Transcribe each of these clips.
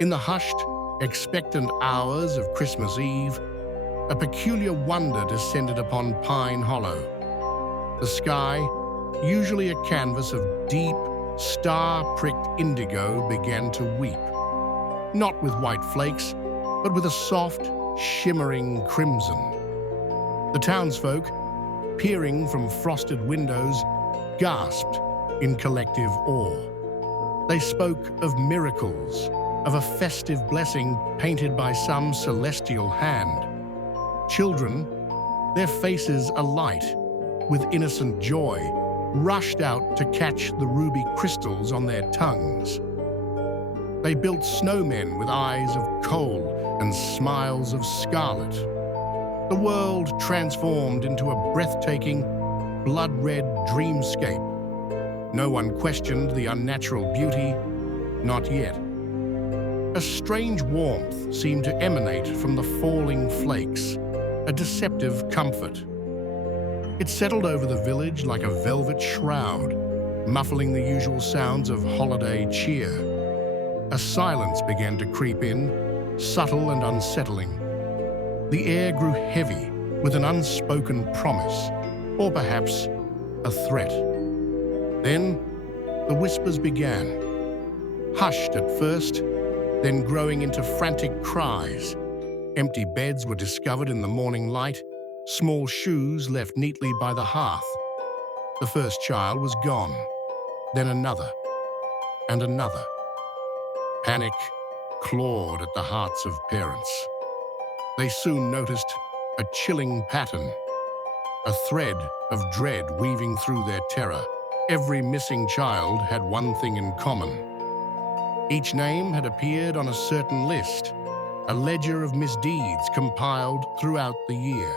In the hushed, expectant hours of Christmas Eve, a peculiar wonder descended upon Pine Hollow. The sky, usually a canvas of deep, star-pricked indigo, began to weep. Not with white flakes, but with a soft, shimmering crimson. The townsfolk, peering from frosted windows, gasped in collective awe. They spoke of miracles, of a festive blessing painted by some celestial hand. Children, their faces alight with innocent joy, rushed out to catch the ruby crystals on their tongues. They built snowmen with eyes of coal and smiles of scarlet. The world transformed into a breathtaking, blood-red dreamscape. No one questioned the unnatural beauty, not yet. A strange warmth seemed to emanate from the falling flakes, a deceptive comfort. It settled over the village like a velvet shroud, muffling the usual sounds of holiday cheer. A silence began to creep in, subtle and unsettling. The air grew heavy with an unspoken promise, or perhaps a threat. Then the whispers began, hushed at first, then growing into frantic cries. Empty beds were discovered in the morning light, small shoes left neatly by the hearth. The first child was gone, then another, and another. Panic clawed at the hearts of parents. They soon noticed a chilling pattern, a thread of dread weaving through their terror. Every missing child had one thing in common. Each name had appeared on a certain list, a ledger of misdeeds compiled throughout the year.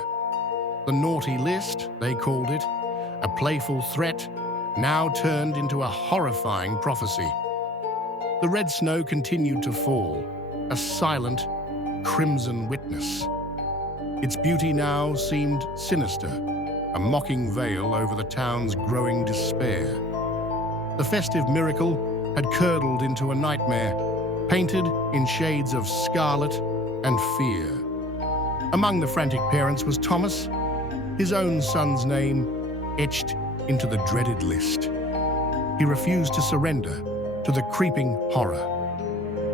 The naughty list, they called it, a playful threat, now turned into a horrifying prophecy. The red snow continued to fall, a silent, crimson witness. Its beauty now seemed sinister, a mocking veil over the town's growing despair. The festive miracle had curdled into a nightmare, painted in shades of scarlet and fear. Among the frantic parents was Thomas, his own son's name etched into the dreaded list. He refused to surrender to the creeping horror.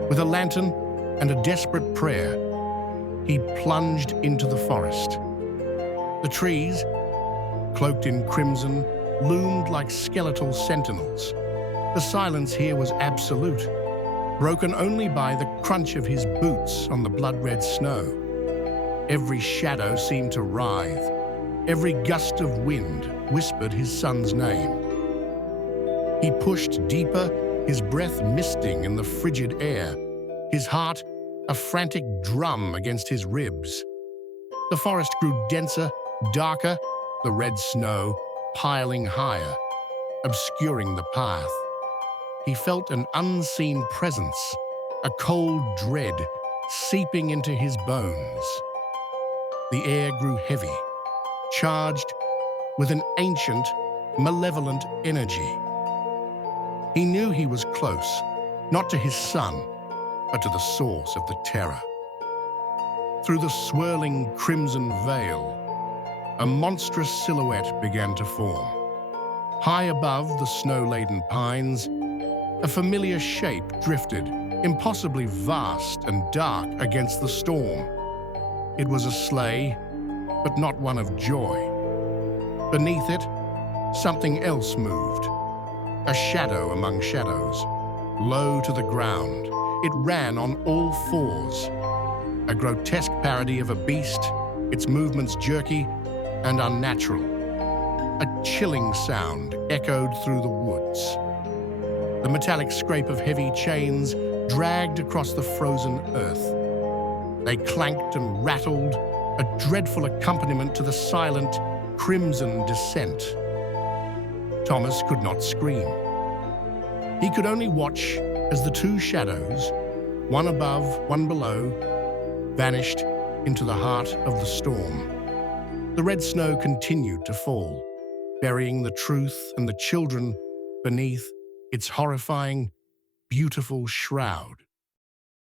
With a lantern and a desperate prayer, he plunged into the forest. The trees, cloaked in crimson, loomed like skeletal sentinels. The silence here was absolute, broken only by the crunch of his boots on the blood-red snow. Every shadow seemed to writhe. Every gust of wind whispered his son's name. He pushed deeper, his breath misting in the frigid air, his heart a frantic drum against his ribs. The forest grew denser, darker, the red snow piling higher, obscuring the path. He felt an unseen presence, a cold dread seeping into his bones. The air grew heavy, charged with an ancient, malevolent energy. He knew he was close, not to his son, but to the source of the terror. Through the swirling crimson veil, a monstrous silhouette began to form. High above the snow-laden pines, a familiar shape drifted, impossibly vast and dark against the storm. It was a sleigh, but not one of joy. Beneath it, something else moved. A shadow among shadows, low to the ground. It ran on all fours, a grotesque parody of a beast, its movements jerky and unnatural. A chilling sound echoed through the woods. The metallic scrape of heavy chains dragged across the frozen earth. They clanked and rattled, a dreadful accompaniment to the silent, crimson descent. Thomas could not scream. He could only watch as the two shadows, one above, one below, vanished into the heart of the storm. The red snow continued to fall, burying the truth and the children beneath its horrifying, beautiful shroud.